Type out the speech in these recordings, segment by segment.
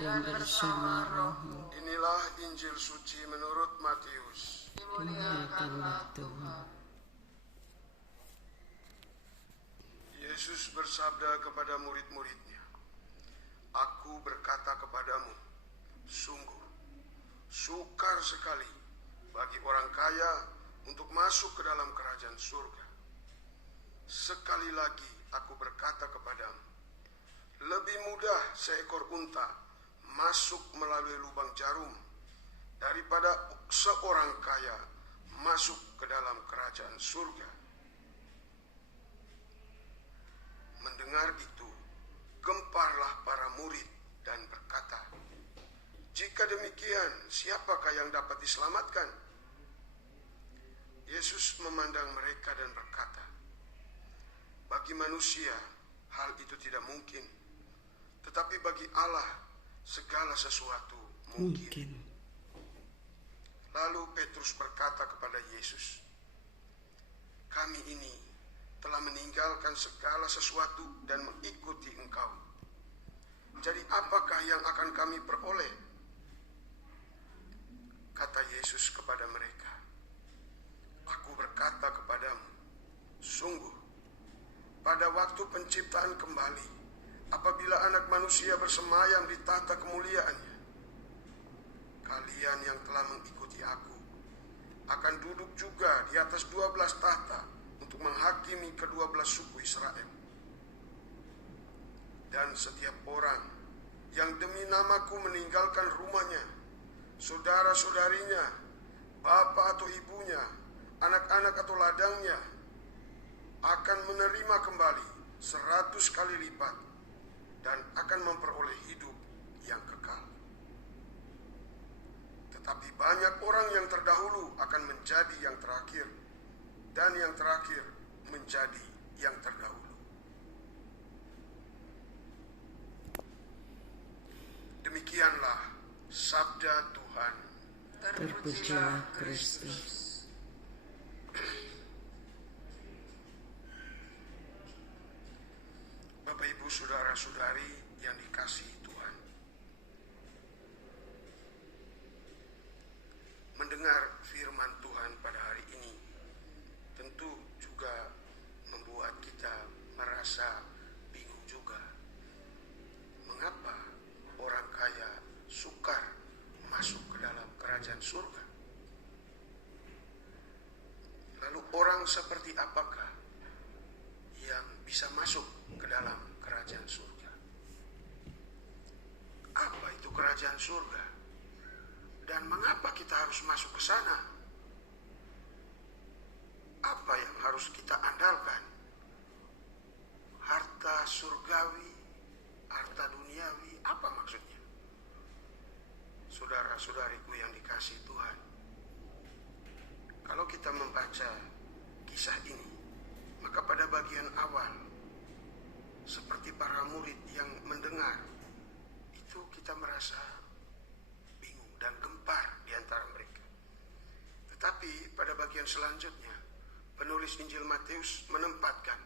dan bersama rohmu. Inilah Injil suci menurut Matius. Dimuliakanlah Tuhan. Yesus bersabda kepada murid-muridnya, "Aku berkata kepadamu, sungguh, sukar sekali bagi orang kaya untuk masuk ke dalam kerajaan surga. Sekali lagi aku berkata kepadamu, lebih mudah seekor unta masuk melalui lubang jarum daripada seorang kaya masuk ke dalam kerajaan surga." Mendengar itu, gemparlah para murid dan berkata, "Jika demikian, siapakah yang dapat diselamatkan?" Yesus memandang mereka dan berkata, "Bagi manusia, hal itu tidak mungkin. Tetapi bagi Allah, segala sesuatu mungkin." Lalu Petrus berkata kepada Yesus, "Kami ini telah meninggalkan segala sesuatu dan mengikuti Engkau. Jadi apakah yang akan kami peroleh?" Kata Yesus kepada mereka, "Aku berkata kepadamu, sungguh, pada waktu penciptaan kembali, apabila Anak Manusia bersemayam di tahta kemuliaannya, kalian yang telah mengikuti aku akan duduk juga di atas 12 tahta untuk menghakimi ke-12 suku Israel. Dan setiap orang yang demi namaku meninggalkan rumahnya, saudara-saudarinya, bapak atau ibunya, anak-anak atau ladangnya, akan menerima kembali 100 kali lipat dan akan memperoleh hidup yang kekal. Tetapi banyak orang yang terdahulu akan menjadi yang terakhir, dan yang terakhir menjadi yang terdahulu." Demikianlah sabda Tuhan. Terpujilah Kristus. Bapak, Ibu, saudara-saudari yang dikasihi Tuhan, mendengar firman Tuhan pada hari ini tentu juga membuat kita merasa bingung juga. Mengapa orang kaya sukar masuk ke dalam kerajaan surga? Lalu orang seperti apakah yang bisa masuk ke dalam kerajaan surga? Apa itu kerajaan surga? Dan mengapa kita harus masuk ke sana? Apa yang harus kita andalkan? Harta surgawi, harta duniawi, apa maksudnya? Saudara-saudariku yang dikasihi Tuhan, kalau kita membaca kisah ini, maka pada bagian awal, seperti para murid yang mendengar, itu kita merasa bingung dan gempar di antara mereka. Tetapi pada bagian selanjutnya, penulis Injil Matius menempatkan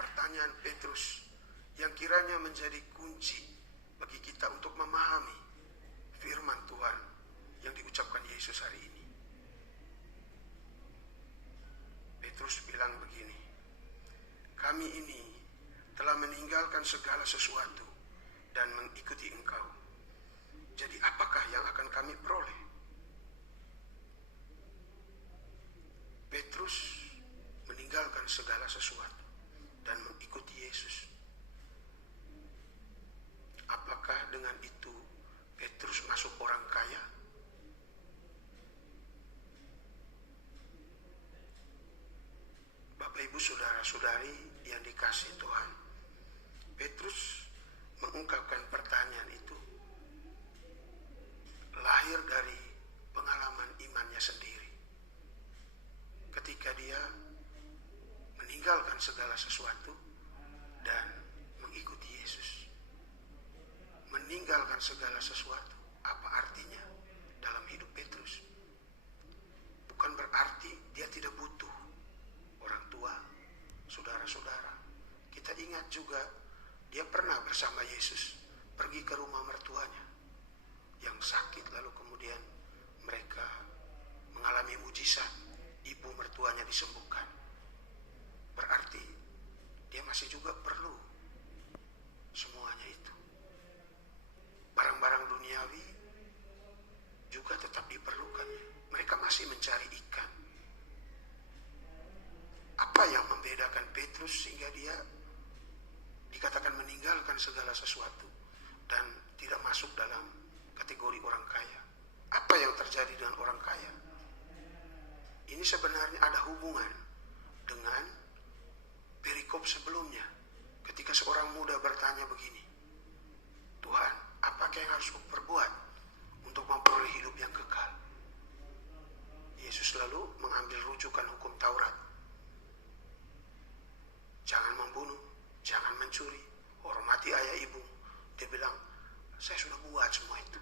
pertanyaan Petrus yang kiranya menjadi kunci bagi kita untuk memahami firman Tuhan yang diucapkan Yesus hari ini. Petrus bilang begini, "Kami ini telah meninggalkan segala sesuatu dan mengikuti Engkau. Jadi apakah yang akan kami peroleh?" Petrus meninggalkan segala sesuatu dan mengikuti Yesus. Apakah dengan itu Petrus masuk orang kaya? Bapak, Ibu, saudara-saudari yang dikasihi Tuhan, Petrus mengungkapkan pertanyaan itu lahir dari pengalaman imannya sendiri. Ketika dia meninggalkan segala sesuatu dan mengikuti Yesus. Meninggalkan segala sesuatu, apa artinya dalam hidup Petrus? Bukan berarti dia tidak butuh orang tua, saudara-saudara. Kita ingat juga dia pernah bersama Yesus pergi ke rumah mertuanya. yang sakit, lalu kemudian mereka mengalami mujizat, ibu mertuanya disembuhkan. Berarti dia masih juga perlu semuanya itu. Barang-barang duniawi juga tetap diperlukannya. Mereka masih mencari ikan. Apa yang membedakan Petrus sehingga dia dikatakan meninggalkan segala sesuatu dan tidak masuk dalam kategori orang kaya? Apa yang terjadi dengan orang kaya? Ini sebenarnya ada hubungan dengan perikop sebelumnya, ketika seorang muda bertanya begini, Tuhan, apakah yang harus kuperbuat untuk memperoleh hidup yang kekal? Yesus lalu mengambil rujukan hukum Taurat. Jangan membunuh, jangan mencuri, hormati ayah ibu. Dia bilang, saya sudah buat semua itu.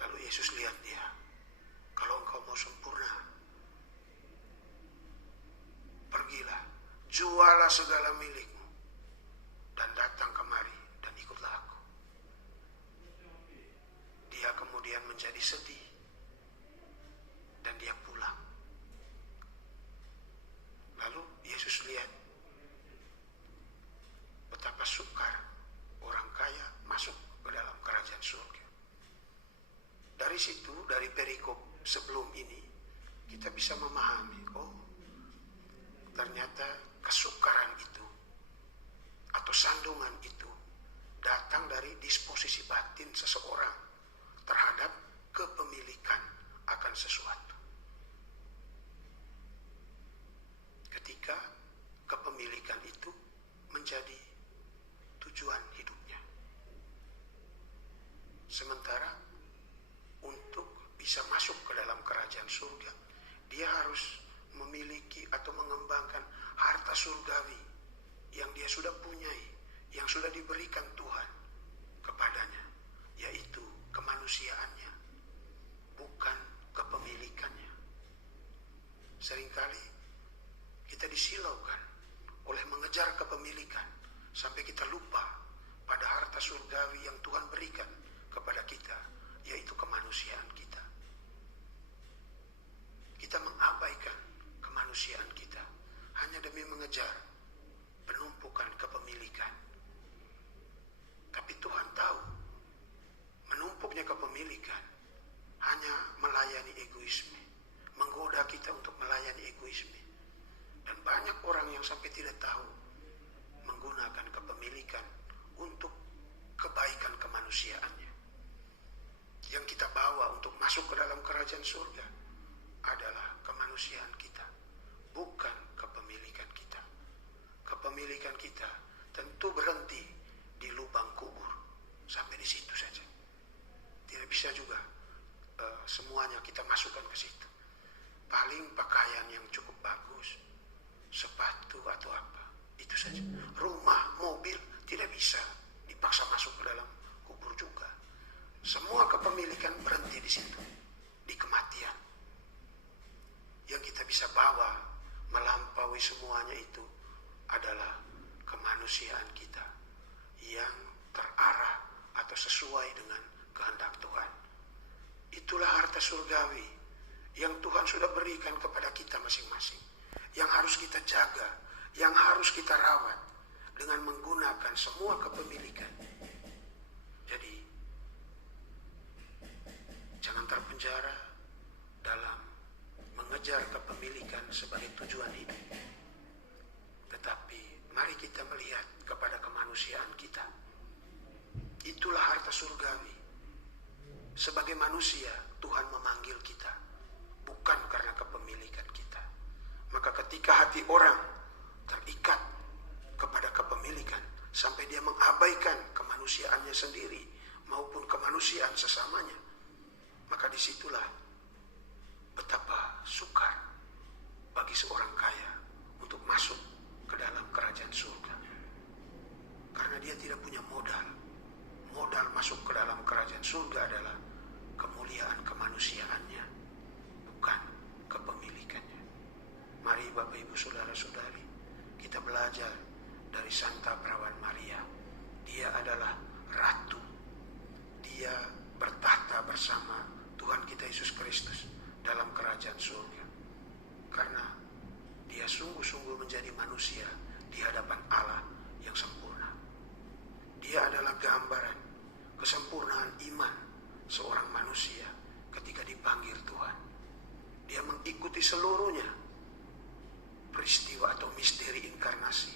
Lalu Yesus lihat dia, kalau engkau mau sempurna, pergilah, jualah segala milikmu, dan datang kemari, dan ikutlah aku. Dia kemudian menjadi sedih, dan dia pulang. Lalu Yesus lihat betapa sukar orang kaya masuk ke dalam kerajaan surga. Dari situ, dari perikop sebelum ini, kita bisa memahami, oh, ternyata kesukaran itu atau sandungan itu datang dari disposisi batin seseorang terhadap kepemilikan akan sesuatu. Ketika kepemilikan itu menjadi tujuan hidupnya. Sementara untuk bisa masuk ke dalam kerajaan surga, dia harus memiliki atau mengembangkan harta surgawi yang dia sudah punyai, yang sudah diberikan Tuhan kepadanya, yaitu kemanusiaannya, bukan kepemilikannya. Seringkali kita disilaukan oleh mengejar kepemilikan sampai kita lupa pada harta surgawi yang Tuhan berikan kepada kita, yaitu kemanusiaan kita. Kita mengabaikan kemanusiaan kita hanya demi mengejar penumpukan kepemilikan. Tapi Tuhan tahu menumpuknya kepemilikan hanya melayani egoisme, menggoda kita untuk melayani egoisme. Dan banyak orang yang sampai tidak tahu menggunakan kepemilikan untuk kebaikan kemanusiaannya. Yang kita bawa untuk masuk ke dalam kerajaan surga adalah kemanusiaan kita, bukan kepemilikan kita. Kepemilikan kita tentu berhenti di lubang kubur, sampai di situ saja. Tidak bisa juga semuanya kita masukkan ke situ. Paling pakaian yang cukup bagus, sepatu atau apa, itu saja. Rumah, mobil tidak bisa dipaksa masuk ke dalam kubur juga. Semua kepemilikan berhenti di situ, di kematian. Yang kita bisa bawa melampaui semuanya itu adalah kemanusiaan kita yang terarah atau sesuai dengan kehendak Tuhan. Itulah harta surgawi yang Tuhan sudah berikan kepada kita masing-masing, yang harus kita jaga, yang harus kita rawat dengan menggunakan semua kepemilikan. Jadi jangan terpenjara dalam mengejar kepemilikan sebagai tujuan hidup. Tetapi mari kita melihat kepada kemanusiaan kita. Itulah harta surgawi. Sebagai manusia, Tuhan memanggil kita, bukan karena kepemilikan kita. Maka ketika hati orang terikat kepada kepemilikan, sampai dia mengabaikan kemanusiaannya sendiri, maupun kemanusiaan sesamanya, maka disitulah betapa sukar bagi seorang kaya untuk masuk ke dalam kerajaan surga. Karena dia tidak punya modal. Modal masuk ke dalam kerajaan surga adalah kemuliaan kemanusiaannya, bukan kepemilikannya. Mari Bapak Ibu Saudara-saudari, kita belajar dari Santa Perawan Maria. Dia adalah ratu. Dia kesempurnaan iman seorang manusia ketika dipanggil Tuhan. Dia mengikuti seluruhnya peristiwa atau misteri inkarnasi,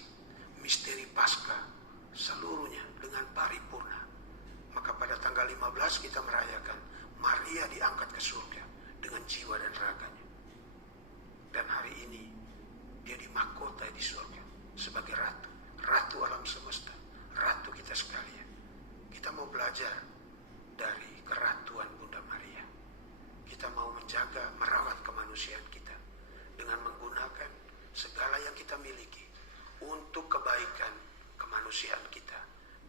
misteri Paskah, seluruhnya dengan paripurna. Maka pada tanggal 15 kita merayakan Maria diangkat ke surga dengan jiwa dan raganya. Dan hari ini dia dimahkota di surga sebagai ratu, ratu alam semesta, ratu kita sekalian. Kita mau belajar dari keratuan Bunda Maria. Kita mau menjaga, merawat kemanusiaan kita dengan menggunakan segala yang kita miliki untuk kebaikan kemanusiaan kita,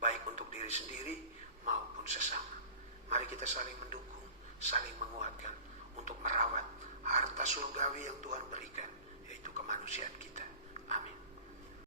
baik untuk diri sendiri maupun sesama. Mari kita saling mendukung, saling menguatkan untuk merawat harta surgawi yang Tuhan berikan